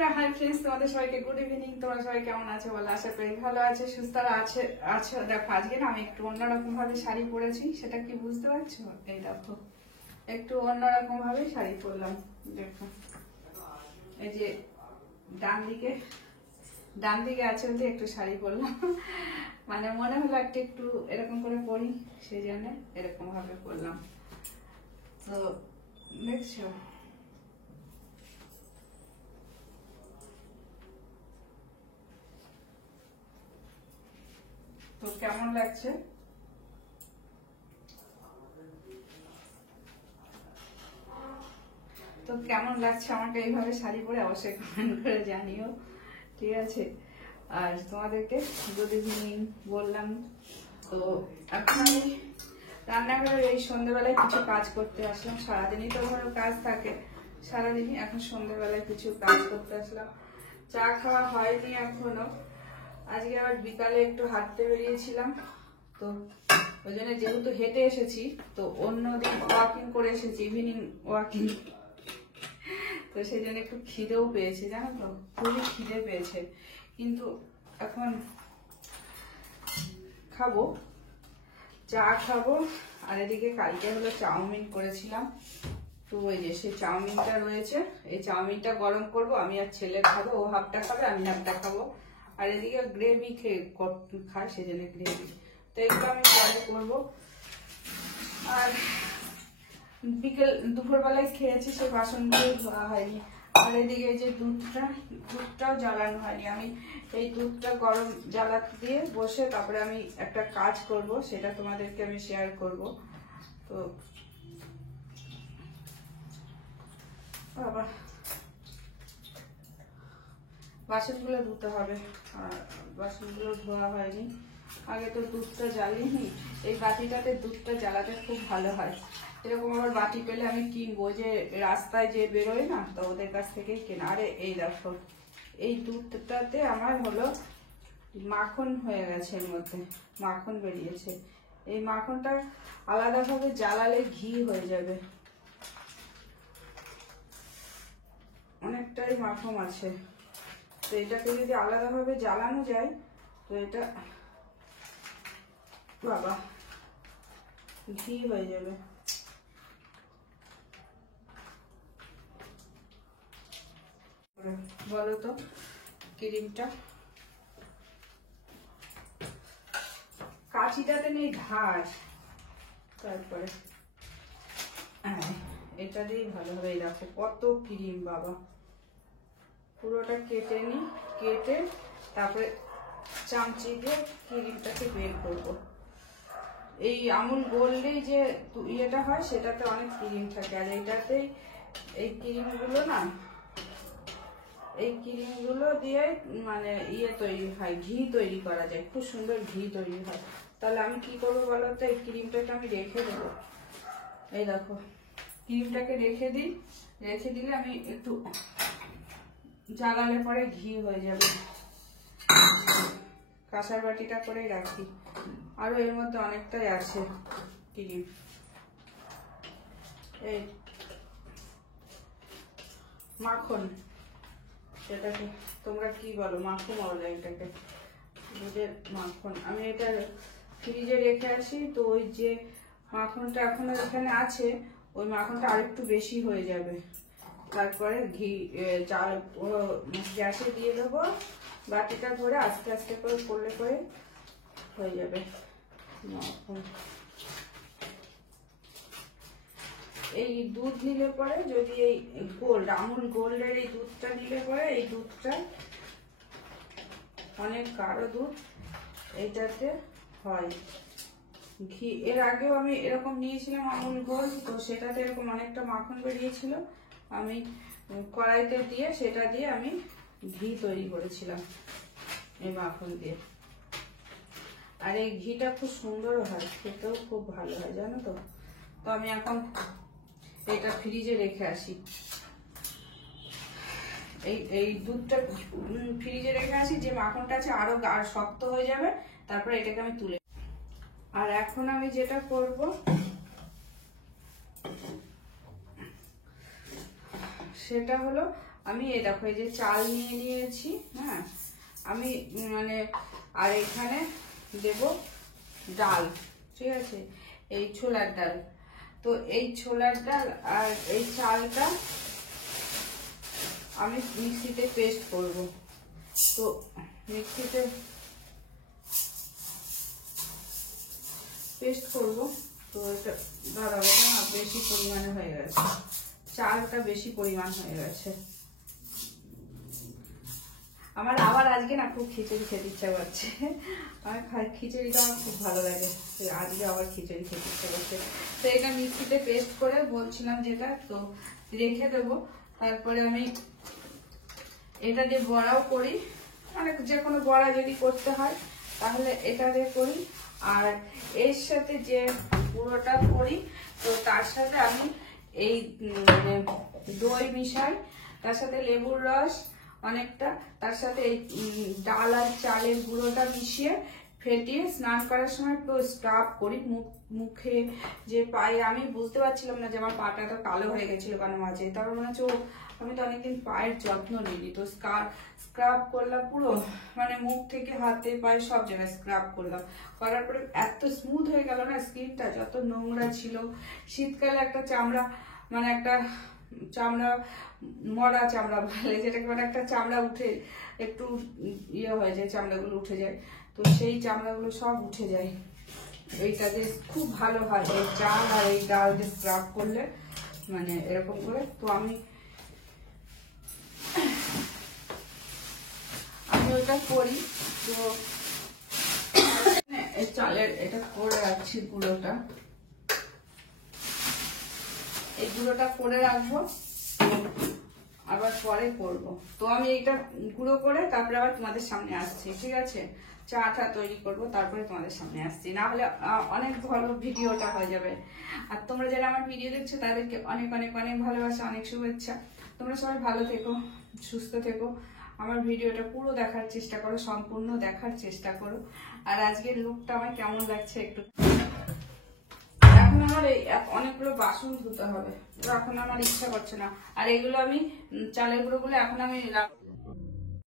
বন্ধুরা, hi friends, তোমাদের সবাইকে গুড ইভিনিং। তোমরা সবাই কেমন আছো বলো? আশা করি ভালো আছে, সুস্থ আছো। দেখো আজকে না আমি একটু অন্যরকম ভাবে শাড়ি পরেছি, সেটা কি বুঝতে পারছো? এই দেখো একটু অন্যরকম ভাবে শাড়ি পরলাম। দেখো এই যে ডান দিকে আছে বলতে একটু শাড়ি পরলাম। মানে মনে হলো একটু এরকম করে পরি, সেই জন্য এরকম ভাবে পরলাম। তো দেখছো তো কেমন লাগছে? তো কেমন লাগছে আমাকে এইভাবে শাড়ি পরে অবশ্যই কমেন্ট করে জানিও, ঠিক আছে? আর তোমাদেরকে গুড ইভিনিং বললাম। তো এখন আমি রান্নাঘরের এই সন্ধ্যেবেলায় কিছু কাজ করতে আসলাম। সারাদিনই তো ধরো কাজ থাকে, সারাদিনই এখন সন্ধ্যেবেলায় কিছু কাজ করতে আসলাম। চা খাওয়া হয়নি এখনো, আজকে আবার বিকালে একটু হাঁটতে বেরিয়েছিলাম। তো ওই জন্য যেহেতু হেঁটে এসেছি, তো অন্যদিন ওয়াকিং করে এসেছি, ইভিনিং ওয়াকিং। তো সেই জন্য একটু খিদেও পেয়েছে, জানো তো, খুবই খিদে পেয়েছে। কিন্তু এখন খাবো, চা খাবো। আর এদিকে কালকে হলো চাউমিন করেছিলাম, তো ওই যে সেই চাউমিনটা রয়েছে, এই চাউমিনটা গরম করব, আমি আর ছেলে খাবো, ও হাফটা খাবে আমি হাফটা খাবো। আর এদিকে গ্রেভি খায়, সেজন্য গ্রেভি। তো এগুলো আমি পরে করবো। আর দুপুরবেলায় খেয়েছি, সেই বাসনগুলো ধোয়া হয়নি। আর এদিকে যে দুধটাও জ্বালানো হয়নি। আমি এই দুধটা গরম জ্বালাতে দিয়ে বসে তারপরে আমি একটা কাজ করব, সেটা তোমাদেরকে আমি শেয়ার করব। তো বাবা, বাসনগুলো ধুতে হবে, আর বাসনগুলো ধোয়া হয়নি। আগে তো দুধটা জ্বালিনি। এই বাটিটাতে দুধটা জ্বালাতে খুব ভালো হয়। এরকম আবার বাটি পেলে আমি কিনবো, যে রাস্তায় যে বেরোয় না, তো ওদের কাছ থেকেই কেনা। আরে এই দেখো, এই দুধটাতে আমার হলো মাখন হয়ে গেছে, এর মধ্যে মাখন বেরিয়েছে। এই মাখনটা আলাদাভাবে জ্বালালে ঘি হয়ে যাবে, অনেকটাই মাখন আছে। তো এটাকে যদি আলাদাভাবে জ্বালানো যায়, তো এটা বাবা ঘি হয়ে যাবে। বলো তো ক্রিমটা, কাঁচিটাতে নেই ধার, তারপরে এটা দিয়েই ভালো হবে। এই দেখো কত ক্রিম বাবা, পুরোটা কেটে নি, কেটে তারপরে চামচি দিয়ে ক্রিমটাকে বের করবো। এই আমুল গোল্ডে যে ইয়েটা হয়, সেটাতে অনেক ক্রিম থাকে, আর এইটাতেই এই ক্রিমগুলো না, এই ক্রিমগুলো দিয়ে মানে ইয়ে তৈরি হয়, ঘি তৈরি করা যায়, খুব সুন্দর ঘি তৈরি হয়। তাহলে আমি কি করবো বলো তো, এই ক্রিমটাকে আমি রেখে দেবো। এই দেখো ক্রিমটাকে রেখে দিই, রেখে দিলে আমি একটু জ্বালালে পরে ঘি হয়ে যাবে। কাঁসার বাটিটা করেই রাখি। আরো এর মধ্যে অনেকটাই আছে ক্রিম। এই মাখন, সেটাকে তোমরা কি বলো? মাখন বলো এটাকে, দুধের মাখন। আমি এটা ফ্রিজে রেখে আসি, তো ওই যে মাখনটা এখনো এখানে আছে, ওই মাখনটা আরেকটু বেশি হয়ে যাবে। তারপরে ঘি চাল গ্যাসে দিয়ে দেবো, বাটিটা ধরে আস্তে আস্তে করে করলে করে হয়ে যাবে মাখন। এই দুধ নিলে পরে, যদি এই আমুল গোল্ডের এই দুধটা নিলে পরে, এই দুধটা অনেক গাঢ় দুধ, এইটাতে হয় ঘি। এর আগেও আমি এরকম নিয়েছিলাম আমুল গোল্ড, তো সেটাতে এরকম অনেকটা মাখন বেরিয়েছিল। আমি কড়াইতে দিয়ে সেটা দিয়ে আমি ঘি তৈরি করেছিলাম এই মাখন দিয়ে। আর এই ঘিটা খুব সুন্দর হয়, খেতেও খুব ভালো হয়, জানো তো। তো আমি এখন এটা ফ্রিজে রেখে আসি, এই দুধটা ফ্রিজে রেখে আসি, যে মাখনটা আছে আরো শক্ত হয়ে যাবে, তারপরে এটাকে আমি তুলে। আর এখন আমি যেটা করব সেটা হলো আমি এই দেখো এই যে চাল নিয়ে নিয়েছি, হ্যাঁ আমি মানে আর এখানে দেব ডাল, ঠিক আছে, এই ছোলার ডাল। তো এই ছোলার ডাল আর এই চালটা আমি মিক্সিতে পেস্ট করব। তো মিক্সিতে পেস্ট করব। তো এটা দাঁড়াবো না, বেশি পরিমাণে হয়ে গেছে, চালটা বেশি পরিমাণ হয়ে গেছে। আমার আবার আজকে না খুব খিচুড়ি খেতে ইচ্ছা করছে, আমার খিচুড়িটা আমার খুব ভালো লাগে, আজকে আবার খিচুড়ি খেতে ইচ্ছা করছে। তো এটা মিক্সিতে পেস্ট করে বলছিলাম যেটা, তো রেখে দেবো। তারপরে আমি এটা দিয়ে বড়াও করি, মানে যে কোনো বড়া যদি করতে হয় তাহলে এটা দিয়ে করি। আর এর সাথে যে পুরোটা করি, তো তার সাথে আমি এই মানে দই মিশাই, তার সাথে লেবুর রস অনেকটা, তার সাথে এই ডাল আর চালের গুঁড়োটা মিশিয়ে ফেটিয়ে স্নান করার সময় একটু স্ক্রাব করি মুখে যে পায়ে। আমি বুঝতে পারছিলাম না যে আমার পাটা তো কালো হয়ে গেছিল কেন মাঝে, তারপর মনে হচ্ছে আমি তো অনেকদিন পায়ের যত্ন নিইনি। তো স্ক্রাব করলাম পুরো, মানে মুখ থেকে হাতে পায়ে সব জায়গায় স্ক্রাব করলাম, করার পরে এত স্মুথ হয়ে গেল না স্কিনটা, যত নোংরা ছিল। শীতকালে একটা চামড়া, মানে একটা চামড়া মরা চামড়া বলে যেটাকে, মানে একটা চামড়া উঠে একটু ইয়ে হয়ে যায়, চামড়াগুলো উঠে যায়, তো সেই চামড়াগুলো সব উঠে যায়। এইটা যে খুব ভালো হয় এই চাল আর এই ডাল দিয়ে স্ক্রাব করলে, মানে এরকম করে। তো আমি ওটা করি। তো এই চালের এটা করে রাখছি গুঁড়োটা, এই গুঁড়োটা করে রাখবো, আবার পরে করব। তো আমি এটা গুঁড়ো করে তারপরে আবার তোমাদের সামনে আসছি, ঠিক আছে, চাটা তৈরি করব, তারপরে তোমাদের সামনে আসছি, না হলে অনেক বড় ভিডিওটা হয়ে যাবে। আর তোমরা যারা আমার ভিডিও দেখছো তাদেরকে অনেক অনেক অনেক ভালোবাসা, অনেক শুভেচ্ছা। তোমরা সবাই ভালো থেকো, সুস্থ থেকো, আমার ভিডিওটা পুরো দেখার চেষ্টা করো, সম্পূর্ণ দেখার চেষ্টা করো। আর আজকের লুকটা আমার কেমন লাগছে একটু। এখন আমার এই অনেকগুলো বাসন ধুতে হবে, তো এখন আমার ইচ্ছা করছে না। আর এগুলো আমি চালের গুঁড়োগুলো এখন আমি